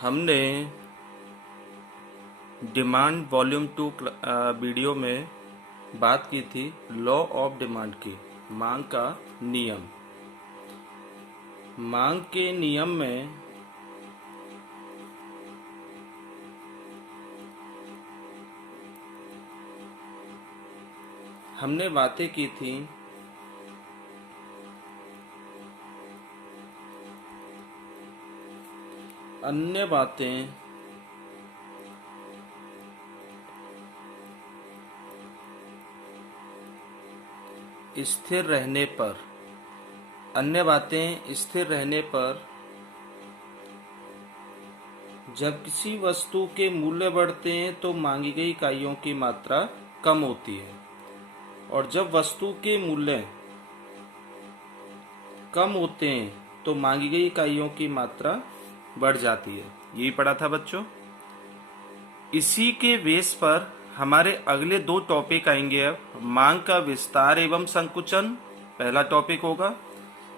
हमने demand volume 2 video में बात की थी लॉ ऑफ डिमांड की, मांग का नियम। मांग के नियम में हमने बातें की थी अन्य बातें स्थिर रहने पर, अन्य बातें स्थिर रहने पर जब किसी वस्तु के मूल्य बढ़ते हैं तो मांगी गई इकाइयों की मात्रा कम होती है, और जब वस्तु के मूल्य कम होते हैं तो मांगी गई इकाइयों की मात्रा बढ़ जाती है। यही पढ़ा था बच्चों। इसी के बेस पर हमारे अगले दो टॉपिक आएंगे। अब मांग का विस्तार एवं संकुचन पहला टॉपिक होगा,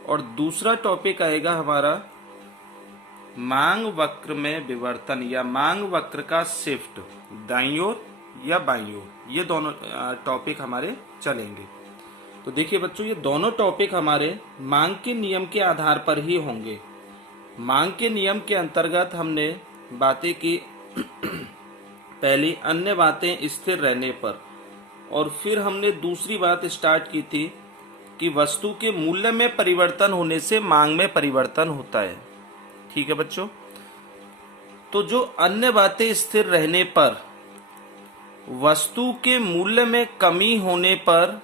और दूसरा टॉपिक आएगा हमारा मांग वक्र में विवर्तन या मांग वक्र का शिफ्ट, दाईं ओर या बाईं ओर। ये दोनों टॉपिक हमारे चलेंगे। तो देखिए बच्चों, ये दोनों टॉपिक हमारे मांग के नियम के आधार पर ही होंगे। मांग के नियम के अंतर्गत हमने बातें की पहली अन्य बातें स्थिर रहने पर, और फिर हमने दूसरी बात स्टार्ट की थी कि वस्तु के मूल्य में परिवर्तन होने से मांग में परिवर्तन होता है। ठीक है बच्चों। तो जो अन्य बातें स्थिर रहने पर वस्तु के मूल्य में कमी होने पर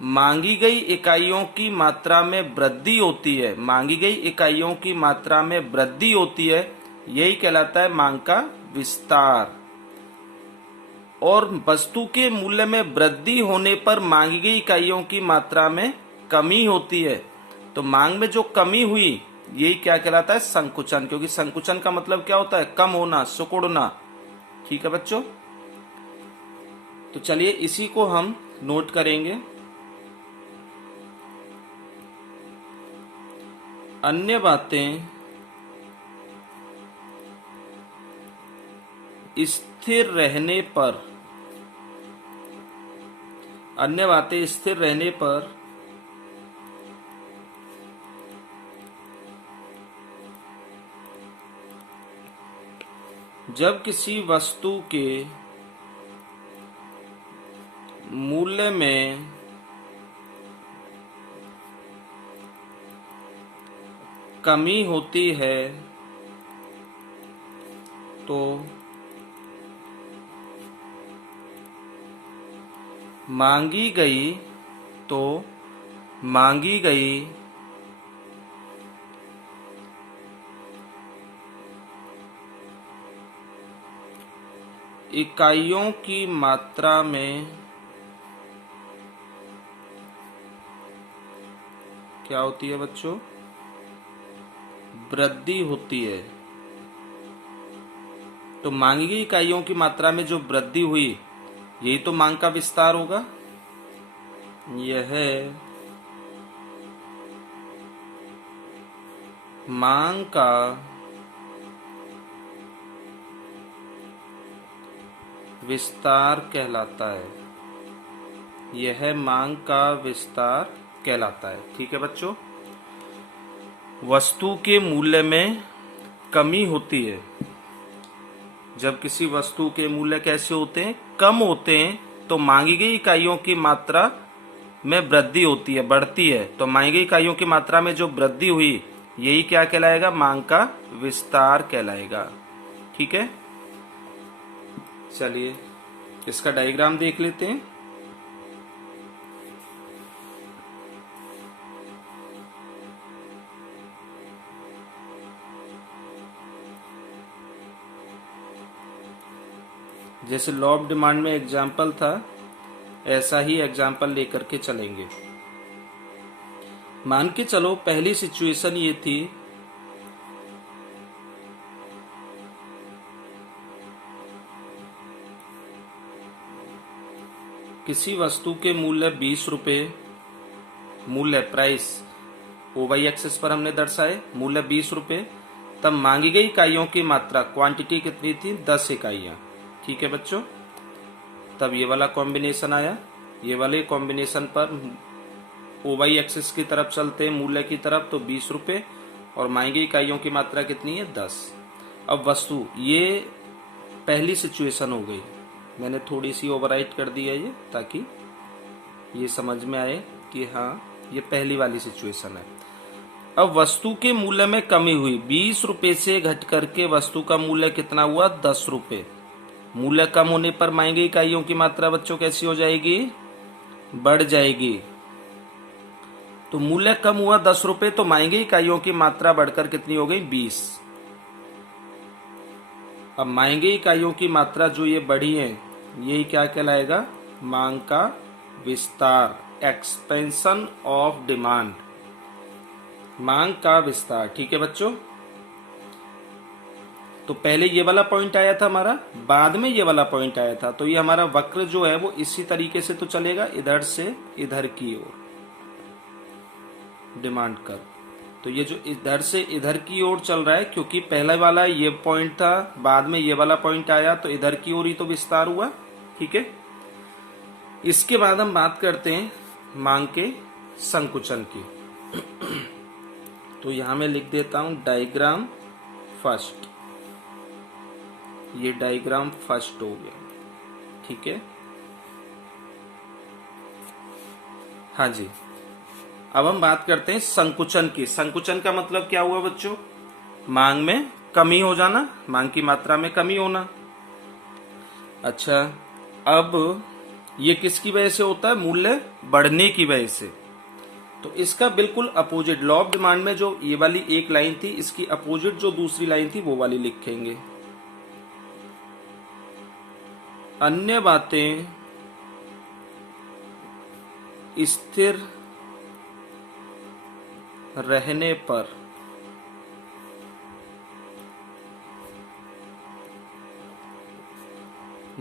मांगी गई इकाइयों की मात्रा में वृद्धि होती है, मांगी गई इकाइयों की मात्रा में वृद्धि होती है, यही कहलाता है मांग का विस्तार। और वस्तु के मूल्य में वृद्धि होने पर मांगी गई इकाइयों की मात्रा में कमी होती है, तो मांग में जो कमी हुई यही क्या कहलाता है? संकुचन। क्योंकि संकुचन का मतलब क्या होता है? कम होना, सिकुड़ना। ठीक है बच्चों। तो चलिए इसी को हम नोट करेंगे। अन्य बातें स्थिर रहने पर, अन्य बातें स्थिर रहने पर जब किसी वस्तु के मूल्य में कमी होती है तो मांगी गई इकाइयों की मात्रा में क्या होती है बच्चों? वृद्धि होती है। तो मांगी गई इकाइयों की मात्रा में जो वृद्धि हुई यही तो मांग का विस्तार होगा। यह मांग का विस्तार कहलाता है। यह मांग का विस्तार कहलाता है। ठीक है बच्चों। वस्तु के मूल्य में कमी होती है। जब किसी वस्तु के मूल्य कैसे होते हैं? कम होते हैं, तो मांगी गई इकाइयों की मात्रा में वृद्धि होती है, बढ़ती है। तो मांगी गई इकाइयों की मात्रा में जो वृद्धि हुई यही क्या कहलाएगा? मांग का विस्तार कहलाएगा। ठीक है। चलिए इसका डायग्राम देख लेते हैं। जैसे लॉ ऑफ डिमांड में एग्जाम्पल था, ऐसा ही एग्जाम्पल लेकर के चलेंगे। मान के चलो पहली सिचुएशन ये थी किसी वस्तु के मूल्य 20 रुपए, मूल्य प्राइस ओ वाई एक्सिस पर हमने दर्शाए, मूल्य 20 रुपए तब मांगी गई इकाइयों की मात्रा क्वांटिटी कितनी थी 10 इकाइयां। ठीक है बच्चों, तब ये वाला कॉम्बिनेशन आया। ये वाले कॉम्बिनेशन पर ओवाई एक्सिस की तरफ चलते हैं मूल्य की तरफ, तो 20 रुपये और मांगी गई इकाइयों की मात्रा कितनी है 10। अब वस्तु, ये पहली सिचुएशन हो गई, मैंने थोड़ी सी ओवरराइट कर दी है ये, ताकि ये समझ में आए कि हाँ ये पहली वाली सिचुएशन है। अब वस्तु के मूल्य में कमी हुई, 20 रुपए से घट करके वस्तु का मूल्य कितना हुआ 10 रुपए। मूल्य कम होने पर मांगी गई इकाइयों की मात्रा बच्चों कैसी हो जाएगी, बढ़ जाएगी। तो मूल्य कम हुआ 10 रुपए, तो मांगी गई इकाइयों की मात्रा बढ़कर कितनी हो गई 20। अब मांगी गई इकाइयों की मात्रा जो ये बढ़ी है, यही क्या कहलाएगा, मांग का विस्तार, एक्सपेंशन ऑफ डिमांड, मांग का विस्तार। ठीक है बच्चों, तो पहले ये वाला पॉइंट आया था हमारा, बाद में ये वाला पॉइंट आया था, तो ये हमारा वक्र जो है वो इसी तरीके से तो चलेगा, इधर से इधर की ओर डिमांड कर। तो ये जो इधर से इधर की ओर चल रहा है, क्योंकि पहला वाला ये पॉइंट था, बाद में ये वाला पॉइंट आया, तो इधर की ओर ही तो विस्तार हुआ। ठीक है, इसके बाद हम बात करते हैं मांग के संकुचन की। तो यहां मैं लिख देता हूं डायग्राम फर्स्ट, ये डायग्राम फर्स्ट हो गया। ठीक है, हाँ जी, अब हम बात करते हैं संकुचन की। संकुचन का मतलब क्या हुआ बच्चों, मांग में कमी हो जाना, मांग की मात्रा में कमी होना। अच्छा, अब ये किसकी वजह से होता है, मूल्य बढ़ने की वजह से। तो इसका बिल्कुल अपोजिट, लॉ ऑफ डिमांड में जो ये वाली एक लाइन थी, इसकी अपोजिट जो दूसरी लाइन थी वो वाली लिखेंगे। अन्य बातें स्थिर रहने पर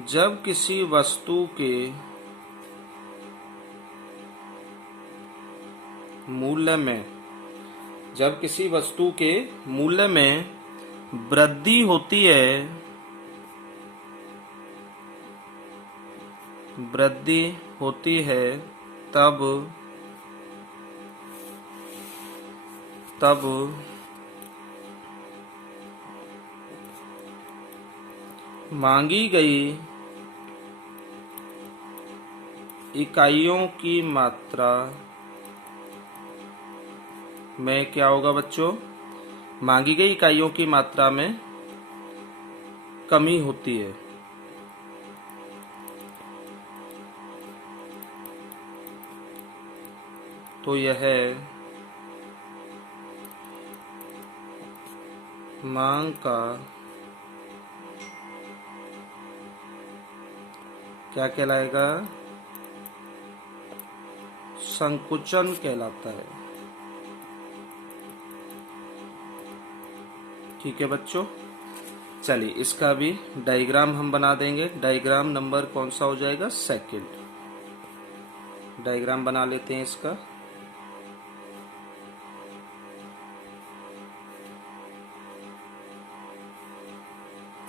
जब किसी वस्तु के मूल्य में, जब किसी वस्तु के मूल्य में वृद्धि होती है, वृद्धि होती है, तब मांगी गई इकाइयों की मात्रा में क्या होगा बच्चों, मांगी गई इकाइयों की मात्रा में कमी होती है। तो यह मांग का क्या कहलाएगा, संकुचन कहलाता है। ठीक है बच्चों, चलिए इसका भी डायग्राम हम बना देंगे। डायग्राम नंबर कौन सा हो जाएगा, सेकंड। डायग्राम बना लेते हैं इसका।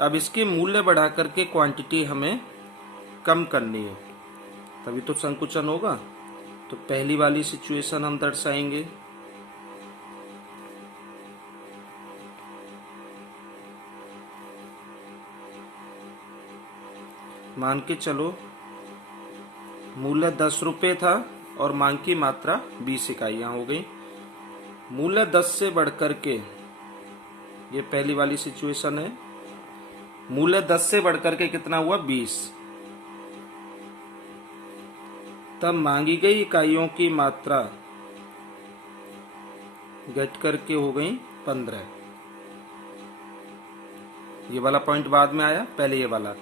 अब इसके मूल्य बढ़ा करके क्वांटिटी हमें कम करनी है, तभी तो संकुचन होगा। तो पहली वाली सिचुएशन हम दर्शाएंगे। मान के चलो मूल्य 10 रुपये था और मांग की मात्रा 20 इकाइयां हो गई। मूल्य 10 से बढ़कर के, ये पहली वाली सिचुएशन है, मूल्य 10 से बढ़कर के कितना हुआ 20। तब मांगी गई इकाइयों की मात्रा घट करके हो गई 15। ये वाला पॉइंट बाद में आया, पहले ये वाला।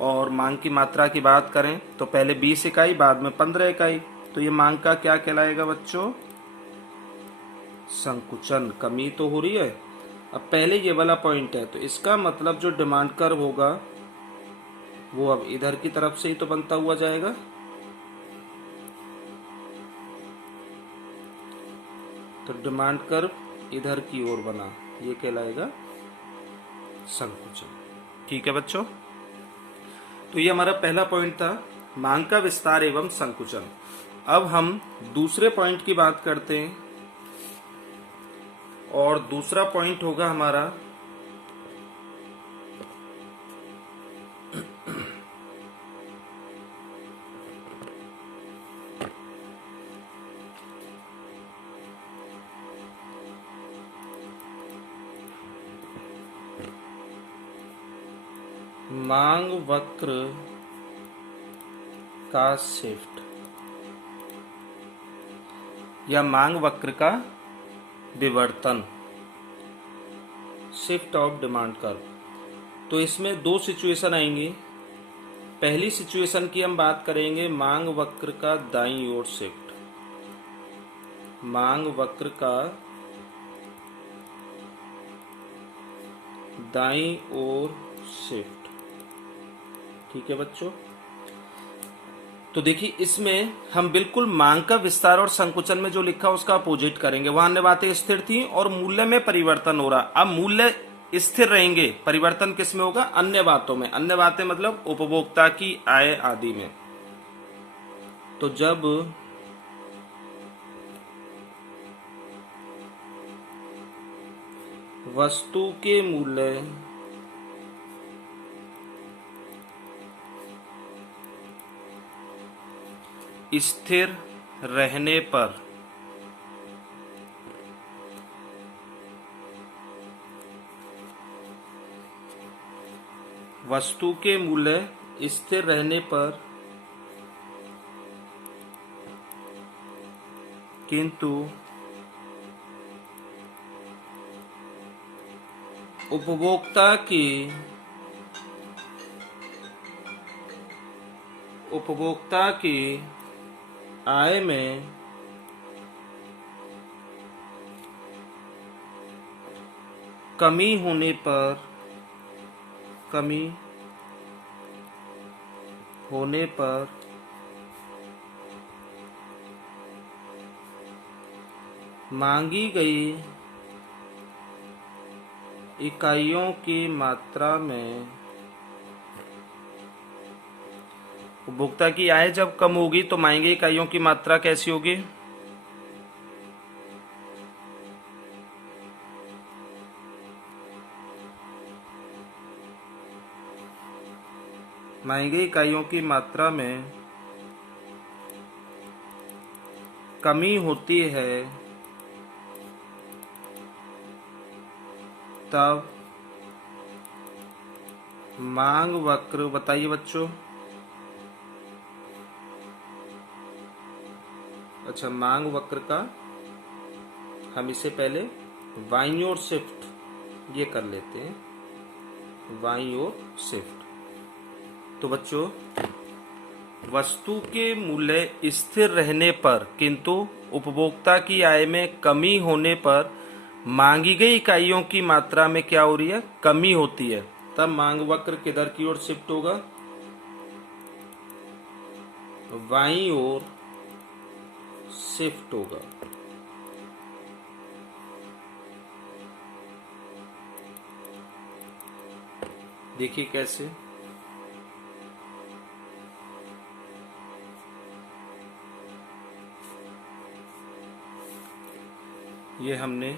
और मांग की मात्रा की बात करें तो पहले 20 इकाई, बाद में 15 इकाई। तो ये मांग का क्या कहलाएगा बच्चों, संकुचन, कमी तो हो रही है। अब पहले ये वाला पॉइंट है, तो इसका मतलब जो डिमांड कर्व होगा वो अब इधर की तरफ से ही तो बनता हुआ जाएगा। तो डिमांड कर्व इधर की ओर बना, ये कहलाएगा संकुचन। ठीक है बच्चों, तो ये हमारा पहला पॉइंट था, मांग का विस्तार एवं संकुचन। अब हम दूसरे पॉइंट की बात करते हैं, और दूसरा पॉइंट होगा हमारा मांग वक्र का शिफ्ट या मांग वक्र का विवर्तन, शिफ्ट ऑफ डिमांड कर्व। तो इसमें दो सिचुएशन आएंगी। पहली सिचुएशन की हम बात करेंगे मांग वक्र का दाईं ओर शिफ्ट, मांग वक्र का दाईं ओर शिफ्ट। ठीक है बच्चों, तो देखिए इसमें हम बिल्कुल मांग का विस्तार और संकुचन में जो लिखा उसका अपोजिट करेंगे। वहां अन्य बातें स्थिर थी और मूल्य में परिवर्तन हो रहा, अब मूल्य स्थिर रहेंगे, परिवर्तन किस में होगा? अन्य बातों में। अन्य बातें मतलब उपभोक्ता की आय आदि में। तो जब वस्तु के मूल्य स्थिर रहने पर वस्तु के मूल्य स्थिर रहने पर किंतु उपभोक्ता की आय में कमी होने पर मांगी गई इकाइयों की मात्रा में, उपभोक्ता की आय जब कम होगी तो मांगी इकाइयों की मात्रा कैसी होगी? मांगी इकाइयों की मात्रा में कमी होती है, तब मांग वक्र, बताइए बच्चों। अच्छा, मांग वक्र का हम इसे पहले बाईं ओर शिफ्ट ये कर लेते हैं, बाईं ओर शिफ्ट। तो बच्चों, वस्तु के मूल्य स्थिर रहने पर किंतु उपभोक्ता की आय में कमी होने पर मांगी गई इकाइयों की मात्रा में क्या हो रही है? कमी होती है। तब मांग वक्र किधर की ओर शिफ्ट होगा? बाईं ओर शिफ्ट होगा। देखिए कैसे, ये हमने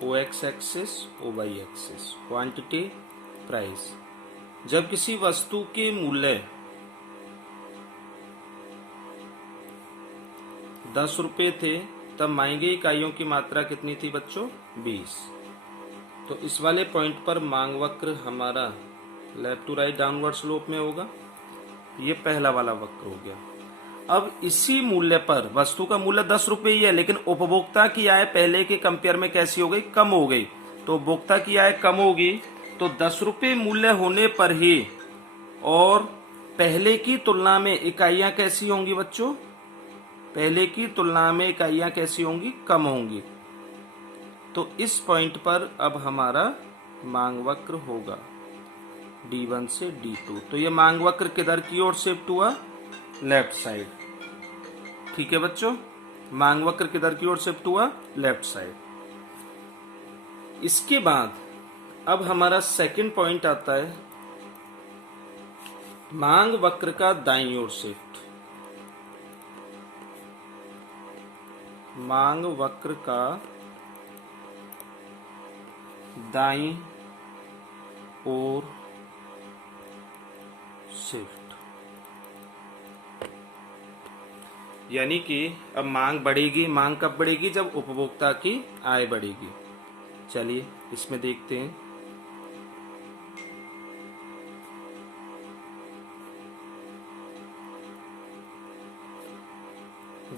OX axis, OY axis, quantity, price. जब किसी वस्तु के मूल्य 10 रुपए थे तब मांगी गई इकाइयों की मात्रा कितनी थी बच्चों? 20। तो इस वाले पॉइंट पर मांग वक्र हमारा left to right downward slope में होगा। ये पहला वाला वक्र हो गया। अब इसी मूल्य पर, वस्तु का मूल्य 10 रुपए ही है, लेकिन उपभोक्ता की आय पहले के कंपेयर में कैसी हो गई? कम हो गई। तो उपभोक्ता की आय कम होगी तो 10 रुपए मूल्य होने पर ही और पहले की तुलना में इकाइयां कैसी होंगी बच्चों? पहले की तुलना में इकाइयां कैसी होंगी? कम होंगी। तो इस पॉइंट पर अब हमारा मांग वक्र होगा D1 से D2। तो ये मांग वक्र किधर की ओर शिफ्ट हुआ? Left side. ठीक है बच्चों, मांग वक्र किधर की ओर शिफ्ट हुआ? Left side. इसके बाद अब हमारा सेकंड पॉइंट आता है मांग वक्र का दाईं ओर शिफ्ट। मांग वक्र का दाईं ओर शिफ्ट, यानी कि अब मांग बढ़ेगी। मांग कब बढ़ेगी? जब उपभोक्ता की आय बढ़ेगी। चलिए इसमें देखते हैं।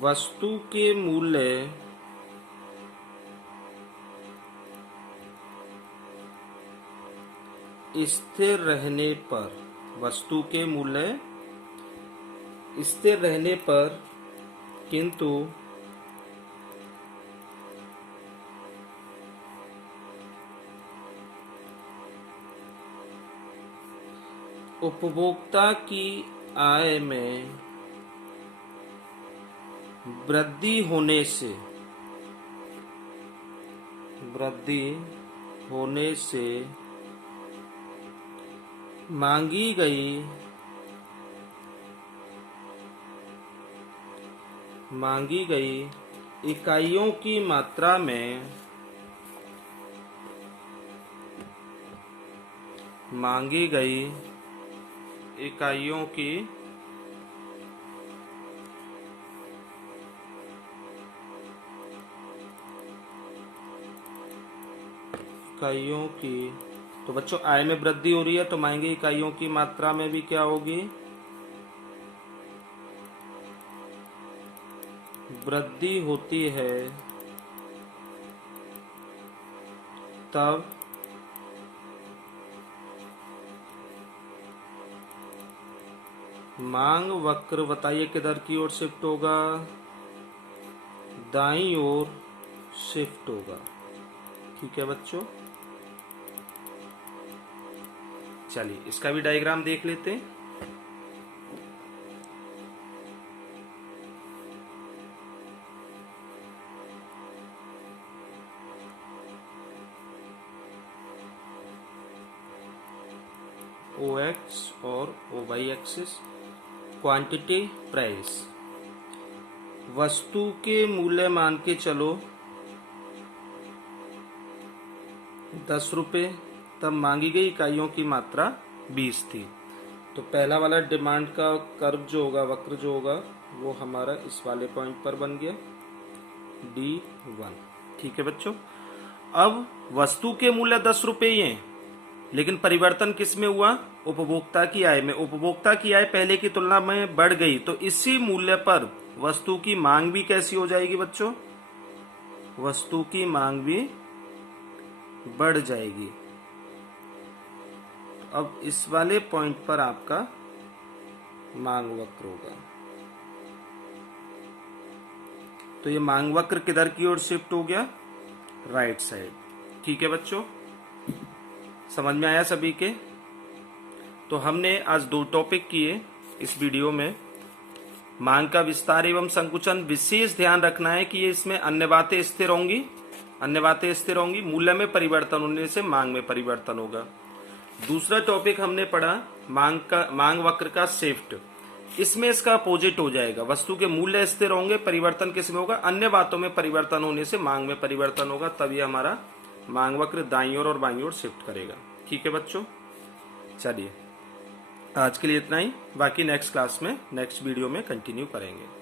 वस्तु के मूल्य स्थिर रहने पर, वस्तु के मूल्य स्थिर रहने पर किंतु उपभोक्ता की आय में वृद्धि होने से मांगी गई इकाइयों की मात्रा में तो बच्चों आय में वृद्धि हो रही है तो मांगी इकाइयों की मात्रा में भी क्या होगी? वृद्धि होती है। तब मांग वक्र बताइए किधर की ओर शिफ्ट होगा? दाईं ओर शिफ्ट होगा। ठीक है बच्चों, चलिए इसका भी डायग्राम देख लेते हैं। OX और OY एक्सिस, क्वांटिटी प्राइस। वस्तु के मूल्य मान के चलो 10 रुपये, तब मांगी गई इकाइयों की मात्रा 20 थी। तो पहला वाला डिमांड का कर्व जो होगा, वक्र जो होगा, वो हमारा इस वाले पॉइंट पर बन गया D1। ठीक है बच्चों, अब वस्तु के मूल्य 10 रुपये ही हैं, लेकिन परिवर्तन किस में हुआ? उपभोक्ता की आय में। उपभोक्ता की आय पहले की तुलना में बढ़ गई, तो इसी मूल्य पर वस्तु की मांग भी कैसी हो जाएगी बच्चों? वस्तु की मांग भी बढ़ जाएगी। अब इस वाले पॉइंट पर आपका मांग वक्र होगा। तो ये मांग वक्र किधर की ओर शिफ्ट हो गया? Right side. ठीक है बच्चों, समझ में आया सभी के? तो हमने आज 2 टॉपिक किए इस वीडियो में। मांग का विस्तार एवं संकुचन, विशेष ध्यान रखना है कि ये इसमें अन्य बातें स्थिर होंगी, मूल्य में परिवर्तन होने से मांग में परिवर्तन होगा। दूसरा टॉपिक हमने पढ़ा मांग वक्र का शिफ्ट। इसमें इसका अपोजिट हो जाएगा, वस्तु के मूल्य स्थिर होंगे, परिवर्तन किस में होगा? अन्य बातों में परिवर्तन होने से मांग में परिवर्तन होगा, तभी हमारा मांग वक्र दाईं ओर और बाईं ओर शिफ्ट करेगा। ठीक है बच्चों, चलिए आज के लिए इतना ही, बाकी नेक्स्ट क्लास में नेक्स्ट वीडियो में कंटिन्यू करेंगे।